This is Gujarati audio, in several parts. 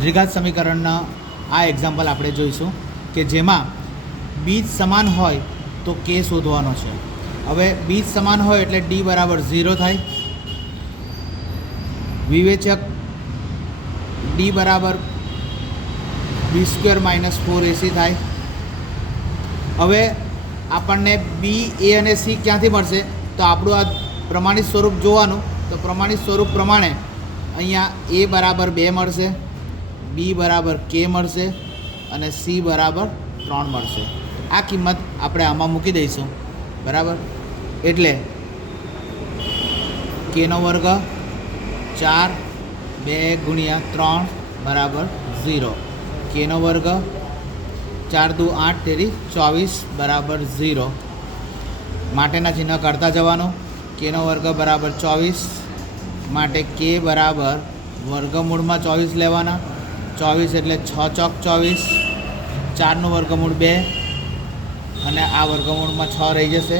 દ્વિઘાત સમીકરણના આ એક્ઝામ્પલ આપણે જોઈશું કે જેમાં બીજ સમાન હોય તો કે શોધવાનો છે. હવે બીજ સમાન હોય એટલે ડી બરાબર 0 થાય. વિવેચક ડી બરાબર b² - 4ac થાય. હવે આપણને બી, એ અને સી ક્યાંથી મળશે? તો આપણું આ પ્રમાણિત સ્વરૂપ જોવાનું. તો પ્રમાણિત સ્વરૂપ પ્રમાણે અહીંયા એ બરાબર 2 મળશે, બી બરાબર કે મળશે અને સી બરાબર 3 મળશે. આ કિંમત આપણે આમાં મૂકી દઈશું. બરાબર, એટલે કેનો વર્ગ 4 2 × 3 બરાબર 0. કેનો વર્ગ 4 દુ 8 તેરી 24 બરાબર 0. માટેના ચિહ્ન કરતા જવાનું. કેનો વર્ગ બરાબર 24 માટે કે બરાબર વર્ગમૂળમાં 24 લેવાના. 24 એટલે 6 ચોક 24, 4નું વર્ગમૂળ 2 અને આ વર્ગમૂળમાં 6 રહી જશે.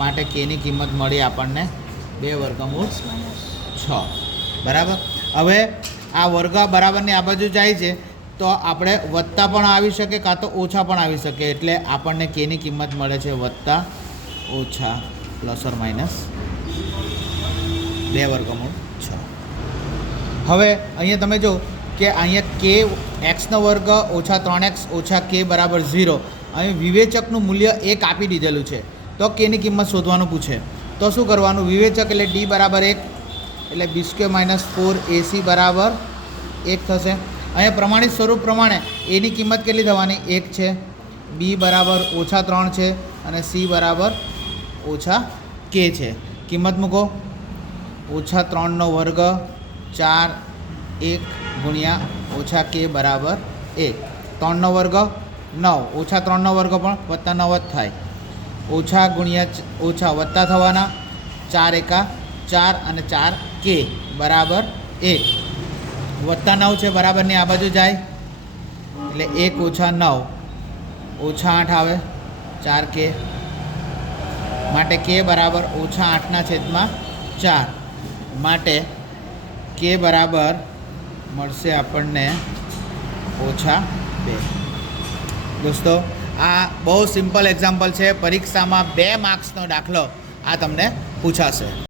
માટે કેની કિંમત મળી આપણને 2√6. બરાબર. હવે આ વર્ગ બરાબરની આ બાજુ જાય છે તો આપણે વત્તા પણ આવી શકે કાં તો ઓછા પણ આવી શકે. એટલે આપણને કેની કિંમત મળે છે વત્તા ઓછા ±2√6. હવે અહીંયા તમે જો કે અહીંયા કે એક્સનો વર્ગ ઓછા 3x ઓછા કે બરાબર 0. અહીં વિવેચકનું મૂલ્ય 1 આપી દીધેલું છે તો કેની કિંમત શોધવાનું પૂછે. તો શું કરવાનું? વિવેચક એટલે ડી બરાબર 1 એટલે b² - 4ac બરાબર 1 થશે. અહીંયા પ્રમાણિત સ્વરૂપ પ્રમાણે એની કિંમત કેટલી થવાની? 1 છે, બી બરાબર ઓછા 3 છે અને સી બરાબર ઓછા કે છે. કિંમત મૂકો. ઓછા 3નો વર્ગ 4 1 × ઓછા કે બરાબર 1. 3નો વર્ગ 9, ઓછા 3નો વર્ગ પણ વત્તા 9 જ થાય. ઓછા ગુણ્યા ઓછા વત્તા થવાના. 4 એકા 4 અને 4 કે બરાબર 1. વત્તા 9 છે બરાબરની આ બાજુ જાય એટલે 1 ઓછા 9 ઓછા 8 આવે 4 કે. માટે કે બરાબર ઓછા 8/4. માટે કે બરાબર મળશે આપણને ઓછા 2. દોસ્તો, આ બહુ સિમ્પલ એક્ઝામ્પલ છે. પરીક્ષામાં 2 માર્ક્સનો દાખલો આ તમને પૂછાશે.